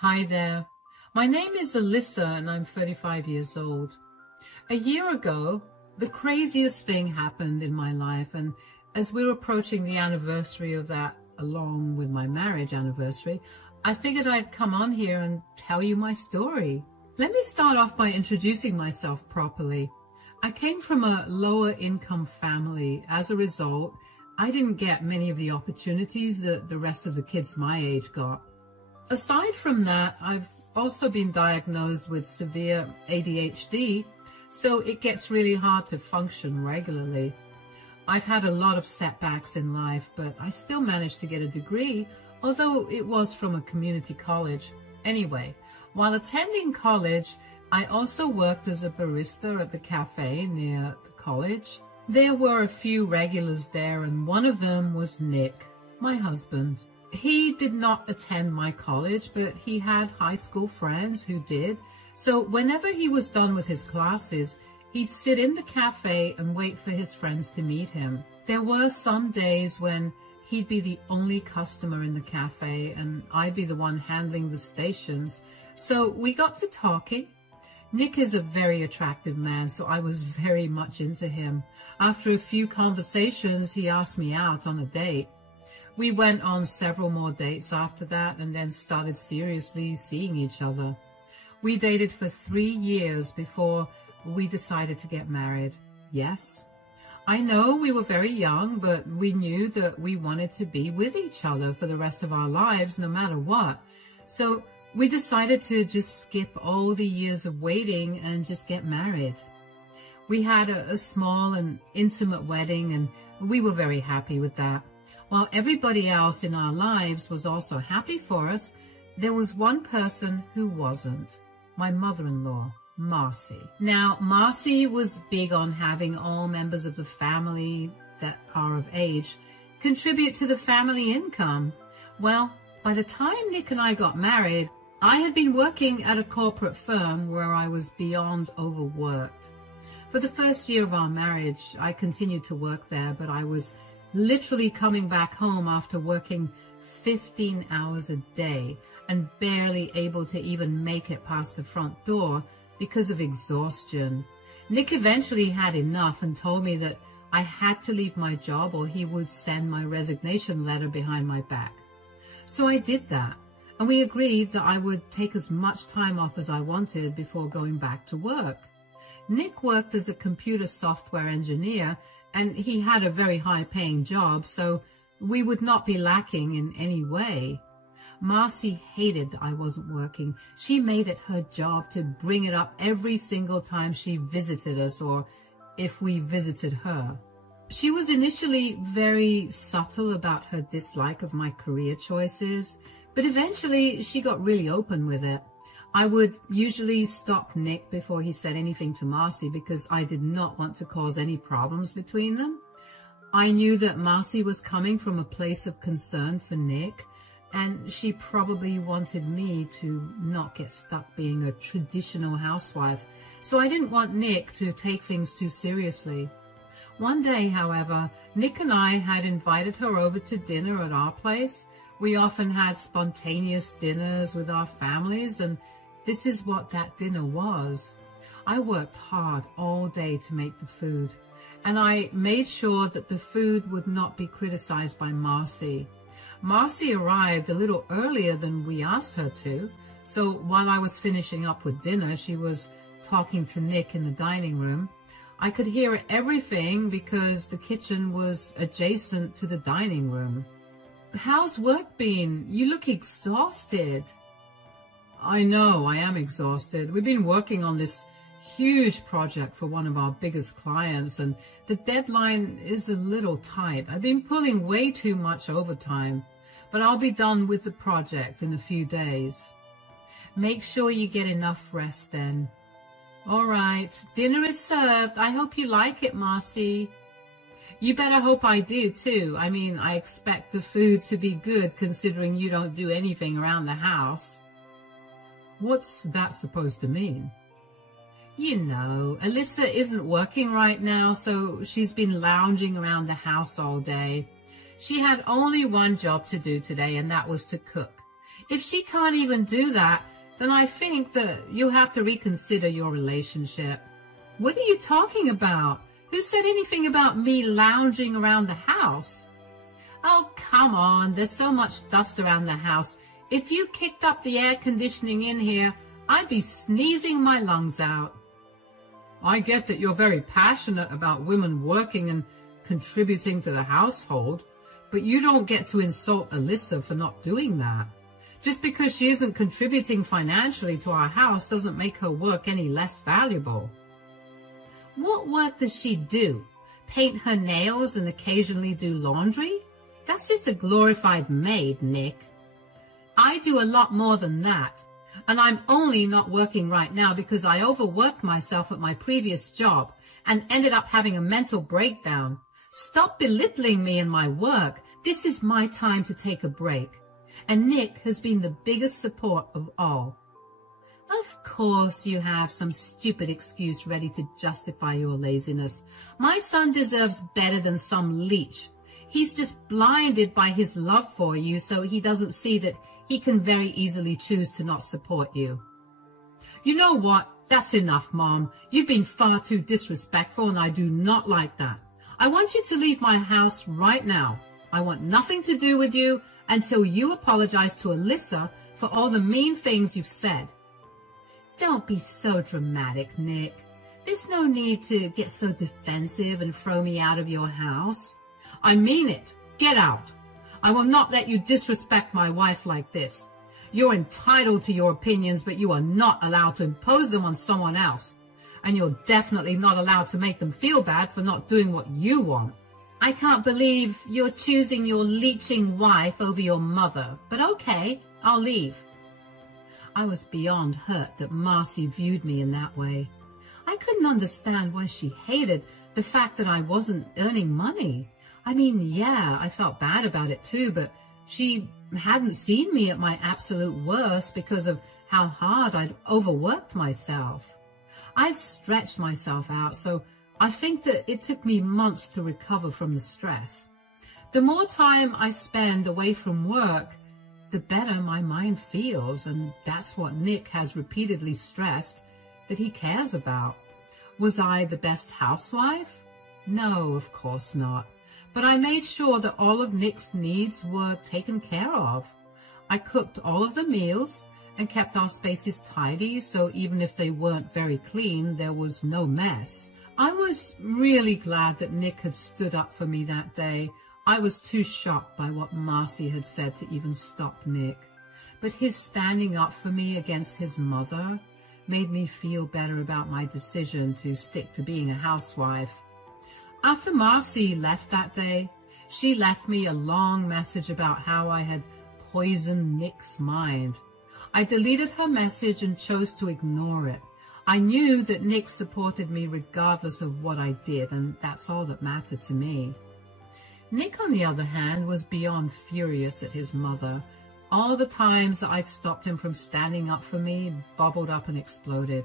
Hi there. My name is Alyssa and I'm 35 years old. A year ago, the craziest thing happened in my life, and as we're approaching the anniversary of that, along with my marriage anniversary, I figured I'd come on here and tell you my story. Let me start off by introducing myself properly. I came from a lower income family. As a result, I didn't get many of the opportunities that the rest of the kids my age got. Aside from that, I've also been diagnosed with severe ADHD, so it gets really hard to function regularly. I've had a lot of setbacks in life, but I still managed to get a degree, although it was from a community college. Anyway, while attending college, I also worked as a barista at the cafe near the college. There were a few regulars there, and one of them was Nick, my husband. He did not attend my college, but he had high school friends who did. So whenever he was done with his classes, he'd sit in the cafe and wait for his friends to meet him. There were some days when he'd be the only customer in the cafe and I'd be the one handling the stations. So we got to talking. Nick is a very attractive man, so I was very much into him. After a few conversations, he asked me out on a date. We went on several more dates after that and then started seriously seeing each other. We dated for 3 years before we decided to get married. Yes, I know we were very young, but we knew that we wanted to be with each other for the rest of our lives, no matter what. So we decided to just skip all the years of waiting and just get married. We had a small and intimate wedding, and we were very happy with that. While everybody else in our lives was also happy for us, there was one person who wasn't. My mother-in-law, Marcy. Now, Marcy was big on having all members of the family that are of age contribute to the family income. Well, by the time Nick and I got married, I had been working at a corporate firm where I was beyond overworked. For the first year of our marriage, I continued to work there, but I was literally coming back home after working 15 hours a day and barely able to even make it past the front door because of exhaustion. Nick eventually had enough and told me that I had to leave my job or he would send my resignation letter behind my back. So I did that, and we agreed that I would take as much time off as I wanted before going back to work. Nick worked as a computer software engineer, and he had a very high-paying job, so we would not be lacking in any way. Marcy hated that I wasn't working. She made it her job to bring it up every single time she visited us or if we visited her. She was initially very subtle about her dislike of my career choices, but eventually she got really open with it. I would usually stop Nick before he said anything to Marcy because I did not want to cause any problems between them. I knew that Marcy was coming from a place of concern for Nick, and she probably wanted me to not get stuck being a traditional housewife, so I didn't want Nick to take things too seriously. One day, however, Nick and I had invited her over to dinner at our place. We often had spontaneous dinners with our families, and this is what that dinner was. I worked hard all day to make the food, and I made sure that the food would not be criticized by Marcy. Marcy arrived a little earlier than we asked her to, so while I was finishing up with dinner, she was talking to Nick in the dining room. I could hear everything because the kitchen was adjacent to the dining room. "How's work been? You look exhausted." "I know, I am exhausted. We've been working on this huge project for one of our biggest clients, and the deadline is a little tight. I've been pulling way too much overtime, but I'll be done with the project in a few days." "Make sure you get enough rest then." "All right, dinner is served. I hope you like it, Marcy." "You better hope I do too. I mean, I expect the food to be good considering you don't do anything around the house." "What's that supposed to mean?" "You know, Alyssa isn't working right now, so she's been lounging around the house all day. She had only one job to do today, and that was to cook. If she can't even do that, then I think that you have to reconsider your relationship. What are you talking about? Who said anything about me lounging around the house? Oh, come on. There's so much dust around the house. If you kicked up the air conditioning in here, I'd be sneezing my lungs out. I get that you're very passionate about women working and contributing to the household, but you don't get to insult Alyssa for not doing that. Just because she isn't contributing financially to our house doesn't make her work any less valuable. What work does she do? Paint her nails and occasionally do laundry? That's just a glorified maid, Nick. I do a lot more than that. And I'm only not working right now because I overworked myself at my previous job and ended up having a mental breakdown. Stop belittling me and my work. This is my time to take a break. And Nick has been the biggest support of all. Of course you have some stupid excuse ready to justify your laziness. My son deserves better than some leech. He's just blinded by his love for you, so he doesn't see that he can very easily choose to not support you. You know what? That's enough, Mom. You've been far too disrespectful, and I do not like that. I want you to leave my house right now. I want nothing to do with you until you apologize to Alyssa for all the mean things you've said. Don't be so dramatic, Nick. There's no need to get so defensive and throw me out of your house. I mean it. Get out. I will not let you disrespect my wife like this. You're entitled to your opinions, but you are not allowed to impose them on someone else. And you're definitely not allowed to make them feel bad for not doing what you want. I can't believe you're choosing your leeching wife over your mother, but okay, I'll leave. I was beyond hurt that Marcy viewed me in that way. I couldn't understand why she hated the fact that I wasn't earning money. I mean, yeah, I felt bad about it too, but she hadn't seen me at my absolute worst because of how hard I'd overworked myself. I'd stretched myself out, so I think that it took me months to recover from the stress. The more time I spend away from work, the better my mind feels, and that's what Nick has repeatedly stressed that he cares about. Was I the best housewife? No, of course not. But I made sure that all of Nick's needs were taken care of. I cooked all of the meals and kept our spaces tidy, so even if they weren't very clean, there was no mess. I was really glad that Nick had stood up for me that day. I was too shocked by what Marcy had said to even stop Nick. But his standing up for me against his mother made me feel better about my decision to stick to being a housewife. After Marcy left that day, she left me a long message about how I had poisoned Nick's mind. I deleted her message and chose to ignore it. I knew that Nick supported me regardless of what I did, and that's all that mattered to me. Nick, on the other hand, was beyond furious at his mother. All the times I stopped him from standing up for me bubbled up and exploded.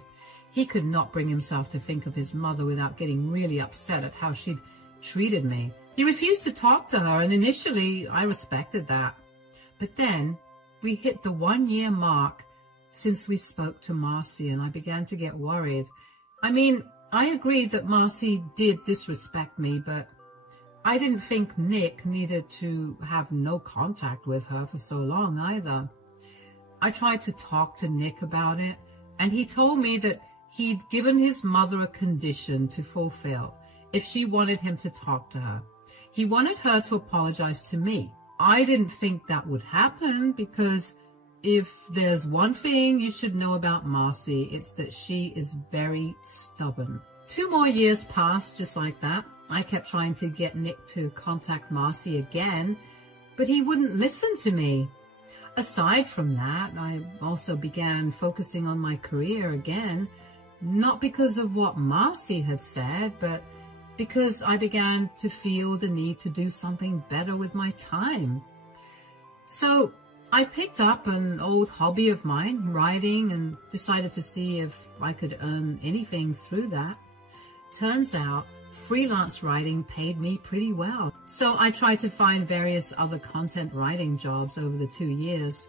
He could not bring himself to think of his mother without getting really upset at how she'd treated me. He refused to talk to her, and initially I respected that. But then we hit the 1-year mark since we spoke to Marcy, and I began to get worried. I mean, I agreed that Marcy did disrespect me, but I didn't think Nick needed to have no contact with her for so long either. I tried to talk to Nick about it, and he told me that he'd given his mother a condition to fulfill if she wanted him to talk to her. He wanted her to apologize to me. I didn't think that would happen because if there's one thing you should know about Marcy, it's that she is very stubborn. 2 more years passed just like that. I kept trying to get Nick to contact Marcy again, but he wouldn't listen to me. Aside from that, I also began focusing on my career again, not because of what Marcy had said, but because I began to feel the need to do something better with my time. So I picked up an old hobby of mine, writing, and decided to see if I could earn anything through that. Turns out freelance writing paid me pretty well. So I tried to find various other content writing jobs over the 2 years.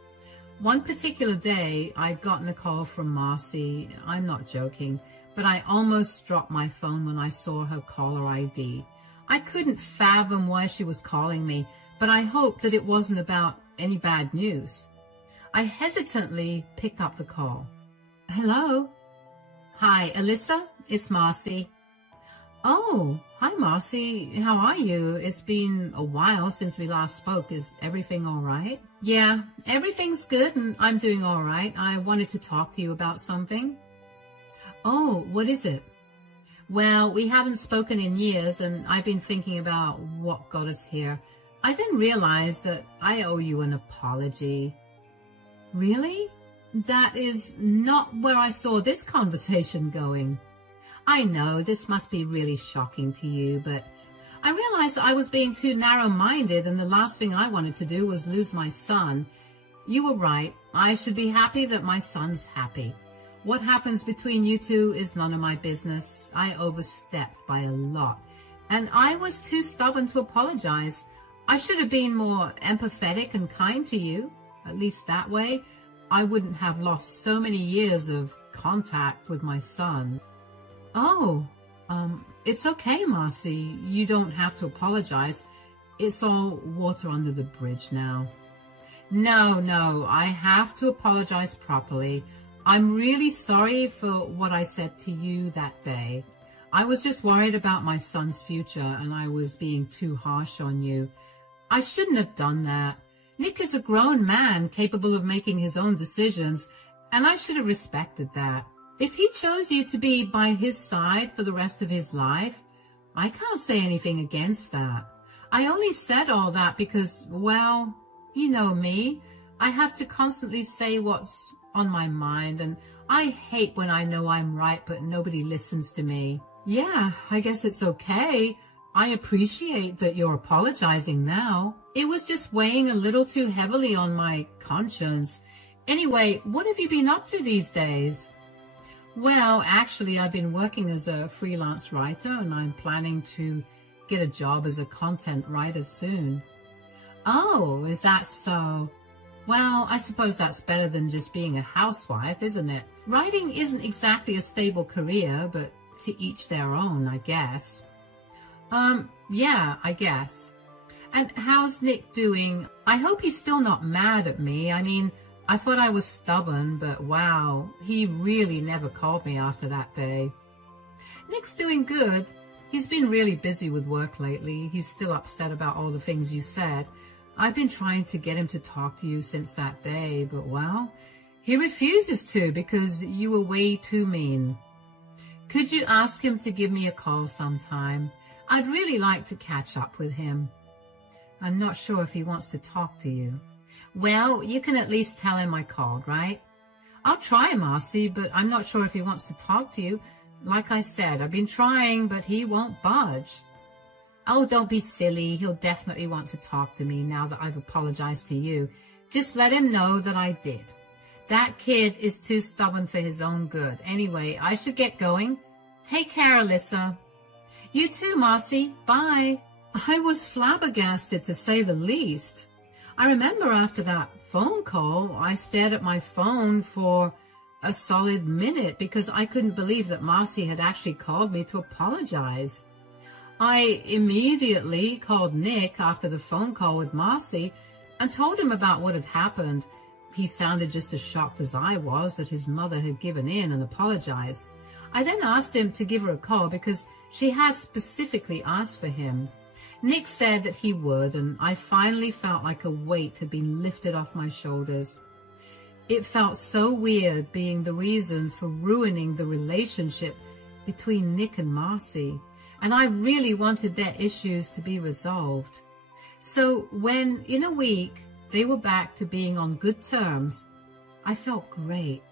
One particular day, I'd gotten a call from Marcy. I'm not joking, but I almost dropped my phone when I saw her caller ID. I couldn't fathom why she was calling me, but I hoped that it wasn't about any bad news. I hesitantly picked up the call. Hello? Hi, Alyssa, it's Marcy. Oh, hi Marcy, how are you? It's been a while since we last spoke. Is everything all right? Yeah, everything's good and I'm doing all right. I wanted to talk to you about something. Oh, what is it? Well, we haven't spoken in years and I've been thinking about what got us here. I then realized that I owe you an apology. Really? That is not where I saw this conversation going. I know this must be really shocking to you, but I realized I was being too narrow-minded and the last thing I wanted to do was lose my son. You were right. I should be happy that my son's happy. What happens between you two is none of my business. I overstepped by a lot, and I was too stubborn to apologize. I should have been more empathetic and kind to you. At least that way, I wouldn't have lost so many years of contact with my son. Oh, it's okay, Marcy. You don't have to apologize. It's all water under the bridge now. No, I have to apologize properly. I'm really sorry for what I said to you that day. I was just worried about my son's future and I was being too harsh on you. I shouldn't have done that. Nick is a grown man capable of making his own decisions, and I should have respected that. If he chose you to be by his side for the rest of his life, I can't say anything against that. I only said all that because, well, you know me. I have to constantly say what's on my mind, and I hate when I know I'm right but nobody listens to me. Yeah, I guess it's okay. I appreciate that you're apologizing now. It was just weighing a little too heavily on my conscience. Anyway, what have you been up to these days? Well, actually, I've been working as a freelance writer and I'm planning to get a job as a content writer soon. Oh, is that so? Well, I suppose that's better than just being a housewife, isn't it? Writing isn't exactly a stable career, but to each their own, I guess. Yeah, I guess. And how's Nick doing? I hope he's still not mad at me. I mean, I thought I was stubborn, but wow, he really never called me after that day. Nick's doing good. He's been really busy with work lately. He's still upset about all the things you said. I've been trying to get him to talk to you since that day, but well, he refuses to because you were way too mean. Could you ask him to give me a call sometime? I'd really like to catch up with him. I'm not sure if he wants to talk to you. Well, you can at least tell him I called, right? I'll try, Marcy, but I'm not sure if he wants to talk to you. Like I said, I've been trying, but he won't budge. Oh, don't be silly. He'll definitely want to talk to me now that I've apologized to you. Just let him know that I did. That kid is too stubborn for his own good. Anyway, I should get going. Take care, Alyssa. You too, Marcy. Bye. I was flabbergasted, to say the least. I remember after that phone call, I stared at my phone for a solid minute because I couldn't believe that Marcy had actually called me to apologize. I immediately called Nick after the phone call with Marcy and told him about what had happened. He sounded just as shocked as I was that his mother had given in and apologized. I then asked him to give her a call because she had specifically asked for him. Nick said that he would, and I finally felt like a weight had been lifted off my shoulders. It felt so weird being the reason for ruining the relationship between Nick and Marcy, and I really wanted their issues to be resolved. So when, in a week, they were back to being on good terms, I felt great.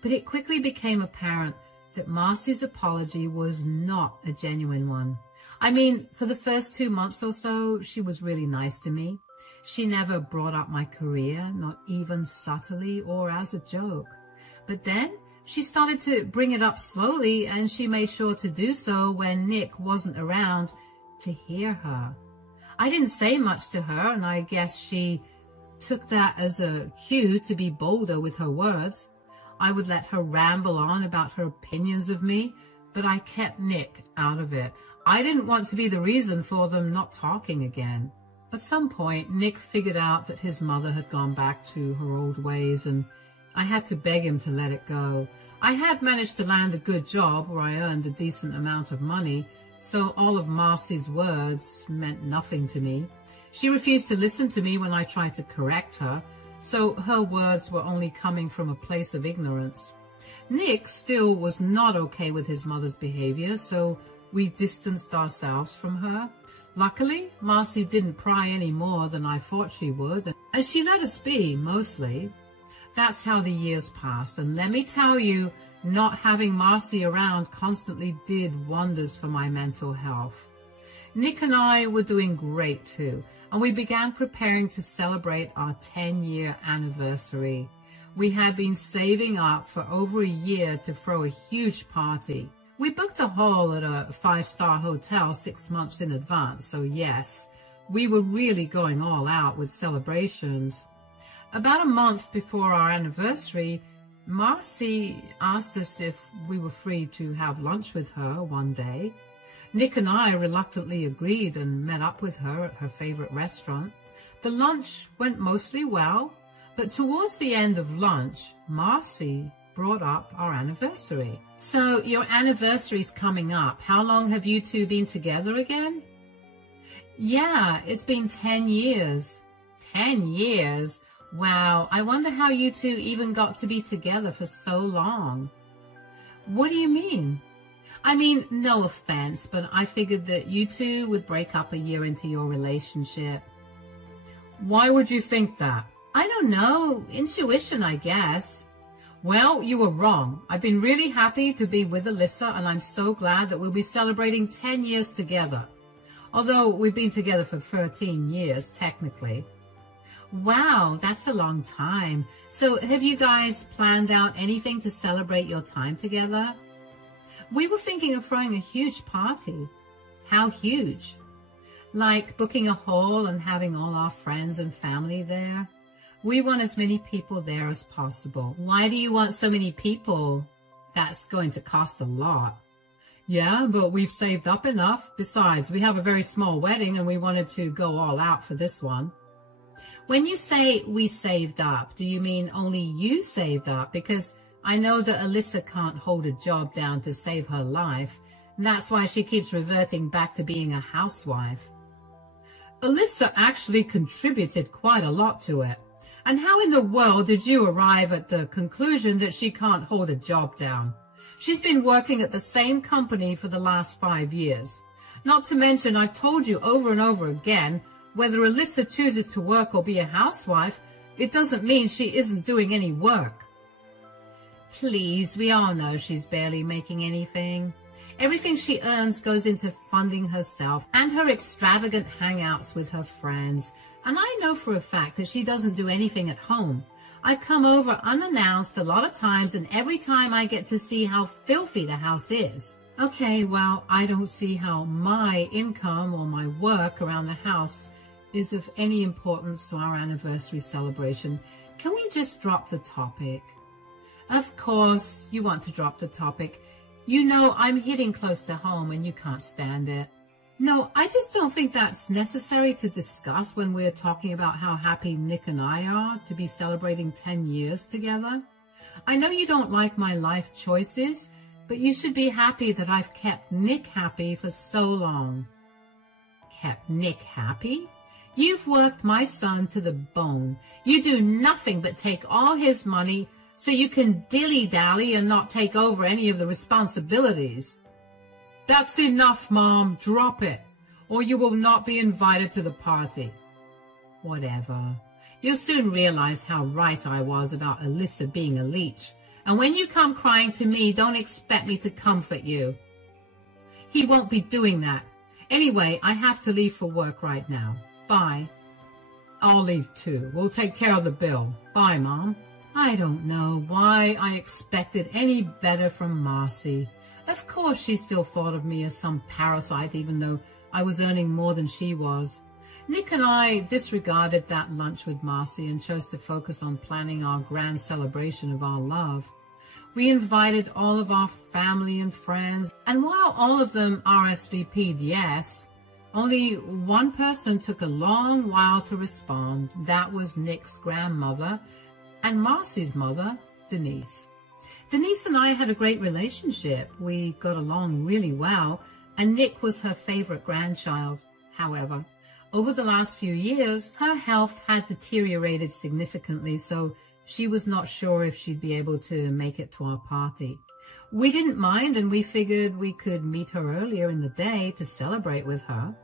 But it quickly became apparent that Marcy's apology was not a genuine one. I mean, for the first 2 months or so, she was really nice to me. She never brought up my career, not even subtly or as a joke. But then she started to bring it up slowly, and she made sure to do so when Nick wasn't around to hear her. I didn't say much to her, and I guess she took that as a cue to be bolder with her words. I would let her ramble on about her opinions of me, but I kept Nick out of it. I didn't want to be the reason for them not talking again. At some point, Nick figured out that his mother had gone back to her old ways, and I had to beg him to let it go. I had managed to land a good job where I earned a decent amount of money, so all of Marcy's words meant nothing to me. She refused to listen to me when I tried to correct her, so her words were only coming from a place of ignorance. Nick still was not okay with his mother's behavior, so we distanced ourselves from her. Luckily, Marcy didn't pry any more than I thought she would, and she let us be, mostly. That's how the years passed, and let me tell you, not having Marcy around constantly did wonders for my mental health. Nick and I were doing great too, and we began preparing to celebrate our 10-year anniversary. We had been saving up for over a year to throw a huge party. We booked a hall at a 5-star hotel 6 months in advance, so yes, we were really going all out with celebrations. About a month before our anniversary, Marcy asked us if we were free to have lunch with her one day. Nick and I reluctantly agreed and met up with her at her favorite restaurant. The lunch went mostly well, but towards the end of lunch, Marcy brought up our anniversary. So your anniversary's coming up. How long have you two been together again? Yeah, it's been 10 years. 10 years? Wow, I wonder how you two even got to be together for so long. What do you mean? I mean, no offense, but I figured that you two would break up a year into your relationship. Why would you think that? I don't know. Intuition, I guess. Well, you were wrong. I've been really happy to be with Alyssa, and I'm so glad that we'll be celebrating 10 years together. Although we've been together for 13 years, technically. Wow, that's a long time. So have you guys planned out anything to celebrate your time together? We were thinking of throwing a huge party. How huge? Like booking a hall and having all our friends and family there. We want as many people there as possible. Why do you want so many people? That's going to cost a lot. Yeah, but we've saved up enough. Besides, we have a very small wedding and we wanted to go all out for this one. When you say we saved up, do you mean only you saved up? Because I know that Alyssa can't hold a job down to save her life, and that's why she keeps reverting back to being a housewife. Alyssa actually contributed quite a lot to it. And how in the world did you arrive at the conclusion that she can't hold a job down? She's been working at the same company for the last 5 years. Not to mention, I've told you over and over again, whether Alyssa chooses to work or be a housewife, it doesn't mean she isn't doing any work. Please, we all know she's barely making anything. Everything she earns goes into funding herself and her extravagant hangouts with her friends. And I know for a fact that she doesn't do anything at home. I've come over unannounced a lot of times, and every time I get to see how filthy the house is. Okay, well, I don't see how my income or my work around the house is of any importance to our anniversary celebration. Can we just drop the topic? Of course, you want to drop the topic. You know I'm hitting close to home and you can't stand it. No, I just don't think that's necessary to discuss when we're talking about how happy Nick and I are to be celebrating 10 years together. I know you don't like my life choices, but you should be happy that I've kept Nick happy for so long. Kept Nick happy? You've worked my son to the bone. You do nothing but take all his money so you can dilly-dally and not take over any of the responsibilities. That's enough, Mom. Drop it, or you will not be invited to the party. Whatever. You'll soon realize how right I was about Alyssa being a leech. And when you come crying to me, don't expect me to comfort you. He won't be doing that. Anyway, I have to leave for work right now. Bye. I'll leave too. We'll take care of the bill. Bye, Mom. I don't know why I expected any better from Marcy. Of course she still thought of me as some parasite, even though I was earning more than she was. Nick and I disregarded that lunch with Marcy and chose to focus on planning our grand celebration of our love. We invited all of our family and friends, and while all of them RSVP'd yes, only one person took a long while to respond. That was Nick's grandmother and Marcy's mother, Denise. Denise and I had a great relationship. We got along really well, and Nick was her favorite grandchild. However, over the last few years, her health had deteriorated significantly, so she was not sure if she'd be able to make it to our party. We didn't mind, and we figured we could meet her earlier in the day to celebrate with her.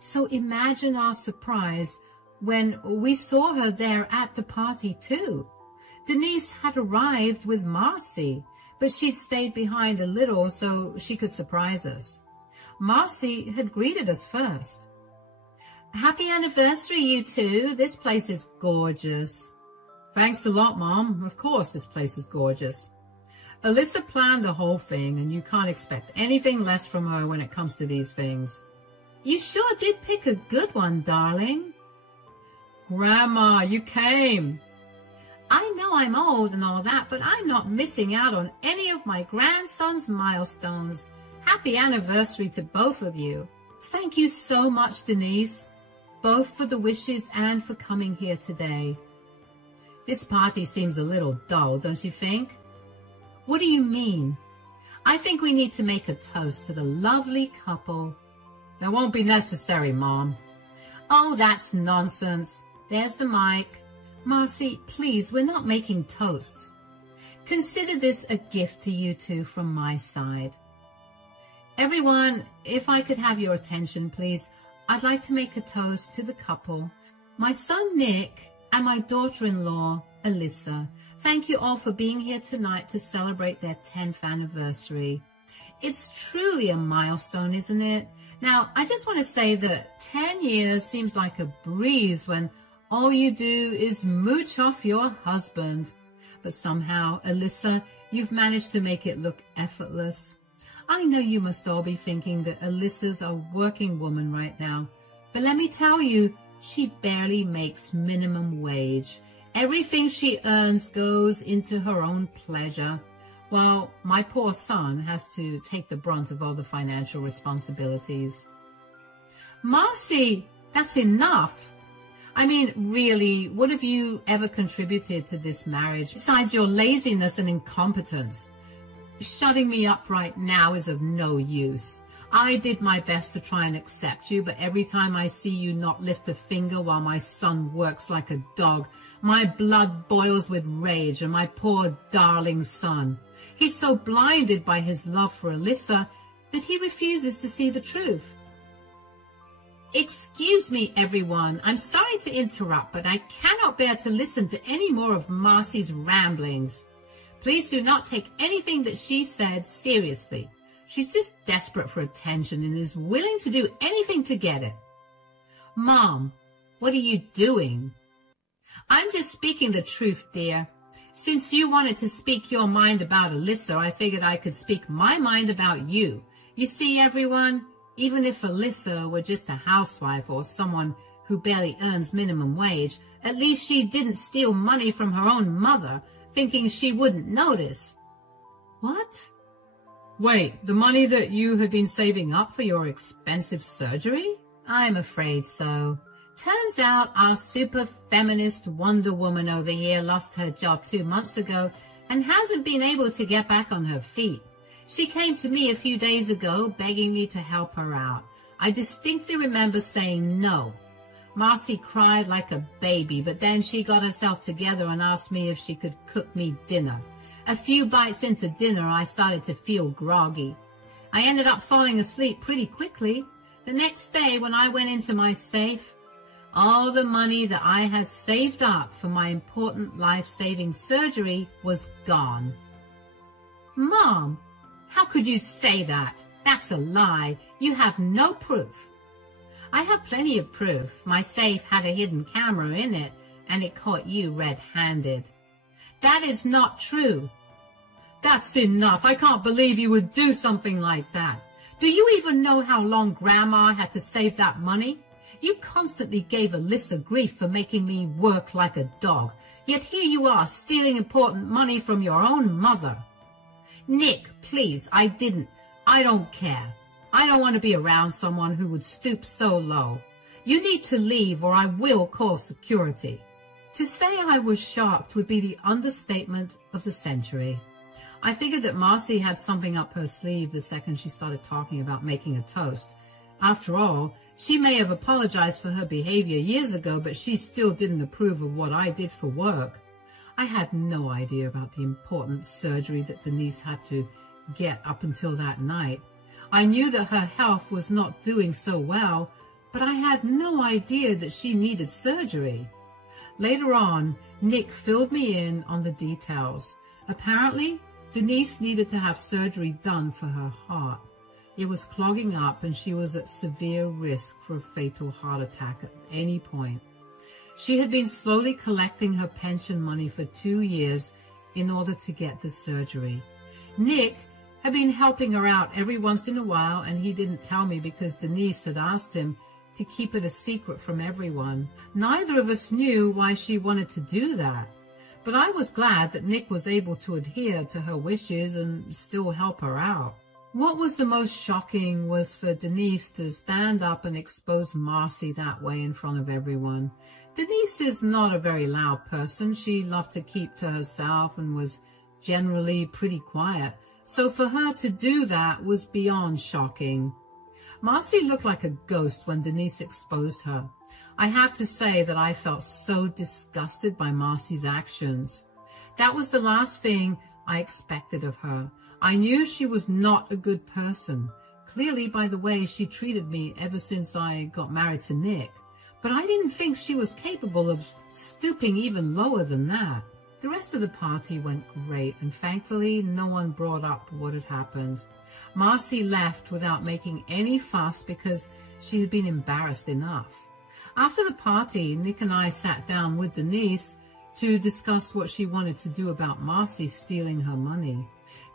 So imagine our surprise when we saw her there at the party too. Denise had arrived with Marcy, but she'd stayed behind a little so she could surprise us. Marcy had greeted us first. "Happy anniversary, you two. This place is gorgeous." "Thanks a lot, Mom. Of course this place is gorgeous." Alyssa planned the whole thing, and you can't expect anything less from her when it comes to these things. "You sure did pick a good one, darling." "Grandma, you came." "I know I'm old and all that, but I'm not missing out on any of my grandson's milestones. Happy anniversary to both of you." "Thank you so much, Denise, both for the wishes and for coming here today." "This party seems a little dull, don't you think?" "What do you mean?" "I think we need to make a toast to the lovely couple." "That won't be necessary, Mom." "Oh, that's nonsense. There's the mic." "Marcy, please, we're not making toasts. Consider this a gift to you two from my side." "Everyone, if I could have your attention, please, I'd like to make a toast to the couple, my son Nick and my daughter-in-law, Alyssa. Thank you all for being here tonight to celebrate their 10th anniversary. It's truly a milestone, isn't it? Now, I just want to say that 10 years seems like a breeze when all you do is mooch off your husband. But somehow, Alyssa, you've managed to make it look effortless. I know you must all be thinking that Alyssa's a working woman right now, but let me tell you, she barely makes minimum wage. Everything she earns goes into her own pleasure, while my poor son has to take the brunt of all the financial responsibilities." "Marcy, that's enough. I mean, really, what have you ever contributed to this marriage besides your laziness and incompetence? Shutting me up right now is of no use. I did my best to try and accept you, but every time I see you not lift a finger while my son works like a dog, my blood boils with rage, and my poor darling son. He's so blinded by his love for Alyssa that he refuses to see the truth." "Excuse me, everyone. I'm sorry to interrupt, but I cannot bear to listen to any more of Marcy's ramblings. Please do not take anything that she said seriously. She's just desperate for attention and is willing to do anything to get it." "Mom, what are you doing?" "I'm just speaking the truth, dear. Since you wanted to speak your mind about Alyssa, I figured I could speak my mind about you. You see, everyone, even if Alyssa were just a housewife or someone who barely earns minimum wage, at least she didn't steal money from her own mother, thinking she wouldn't notice." "What?" "Wait, the money that you had been saving up for your expensive surgery?" "I'm afraid so. Turns out our super feminist Wonder Woman over here lost her job 2 months ago and hasn't been able to get back on her feet. She came to me a few days ago begging me to help her out. I distinctly remember saying no. Marcy cried like a baby, but then she got herself together and asked me if she could cook me dinner. A few bites into dinner, I started to feel groggy. I ended up falling asleep pretty quickly. The next day, when I went into my safe, all the money that I had saved up for my important life-saving surgery was gone." "Mom, how could you say that? That's a lie. You have no proof." "I have plenty of proof. My safe had a hidden camera in it, and it caught you red-handed." "That is not true." "That's enough. I can't believe you would do something like that. Do you even know how long Grandma had to save that money? You constantly gave Alyssa grief for making me work like a dog, yet here you are stealing important money from your own mother. Nick, please, I didn't. I don't care. I don't want to be around someone who would stoop so low. You need to leave or I will call security. To say I was shocked would be the understatement of the century. I figured that Marcy had something up her sleeve the second she started talking about making a toast. After all, she may have apologized for her behavior years ago, but she still didn't approve of what I did for work. I had no idea about the important surgery that Denise had to get up until that night. I knew that her health was not doing so well, but I had no idea that she needed surgery. Later on, Nick filled me in on the details. Apparently, Denise needed to have surgery done for her heart. It was clogging up and she was at severe risk for a fatal heart attack at any point. She had been slowly collecting her pension money for 2 years in order to get the surgery. Nick had been helping her out every once in a while, and he didn't tell me because Denise had asked him to keep it a secret from everyone. Neither of us knew why she wanted to do that, but I was glad that Nick was able to adhere to her wishes and still help her out. What was the most shocking was for Denise to stand up and expose Marcy that way in front of everyone. Denise is not a very loud person. She loved to keep to herself and was generally pretty quiet. So for her to do that was beyond shocking. Marcy looked like a ghost when Denise exposed her. I have to say that I felt so disgusted by Marcy's actions. That was the last thing I expected of her. I knew she was not a good person, clearly by the way she treated me ever since I got married to Nick. But I didn't think she was capable of stooping even lower than that. The rest of the party went great, and thankfully no one brought up what had happened. Marcy left without making any fuss because she had been embarrassed enough. After the party, Nick and I sat down with Denise to discuss what she wanted to do about Marcy stealing her money.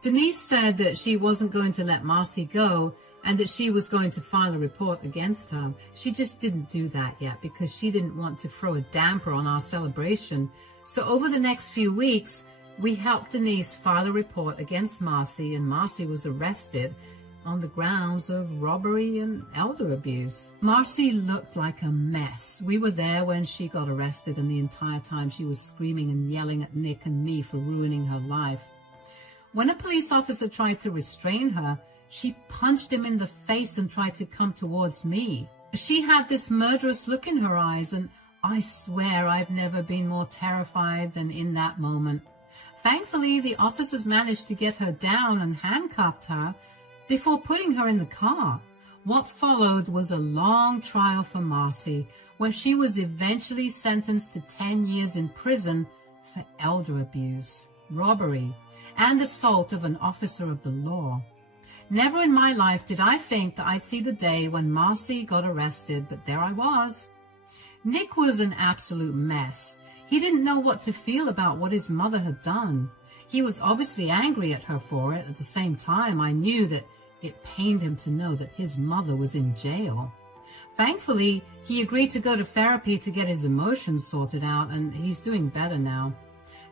Denise said that she wasn't going to let Marcy go and that she was going to file a report against her. She just didn't do that yet because she didn't want to throw a damper on our celebration. So over the next few weeks, we helped Denise file a report against Marcy, and Marcy was arrested on the grounds of robbery and elder abuse. Marcy looked like a mess. We were there when she got arrested, and the entire time she was screaming and yelling at Nick and me for ruining her life. When a police officer tried to restrain her, she punched him in the face and tried to come towards me. She had this murderous look in her eyes, and I swear I've never been more terrified than in that moment. Thankfully, the officers managed to get her down and handcuffed her before putting her in the car. What followed was a long trial for Marcy, where she was eventually sentenced to 10 years in prison for elder abuse, robbery, and assault of an officer of the law. Never in my life did I think that I'd see the day when Marcy got arrested, but there I was. Nick was an absolute mess. He didn't know what to feel about what his mother had done. He was obviously angry at her for it. At the same time, I knew that it pained him to know that his mother was in jail. Thankfully, he agreed to go to therapy to get his emotions sorted out, and he's doing better now.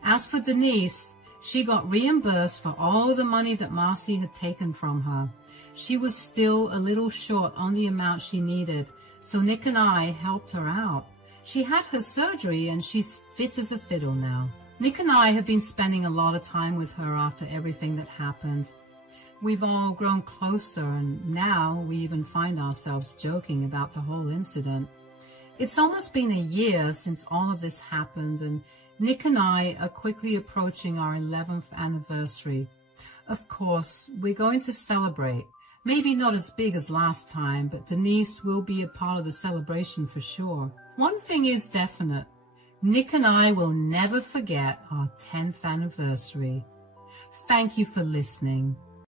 As for Denise, she got reimbursed for all the money that Marcy had taken from her. She was still a little short on the amount she needed, so Nick and I helped her out. She had her surgery and she's fit as a fiddle now. Nick and I have been spending a lot of time with her after everything that happened. We've all grown closer, and now we even find ourselves joking about the whole incident. It's almost been a year since all of this happened, and Nick and I are quickly approaching our 11th anniversary. Of course, we're going to celebrate. Maybe not as big as last time, but Denise will be a part of the celebration for sure. One thing is definite. Nick and I will never forget our 10th anniversary. Thank you for listening.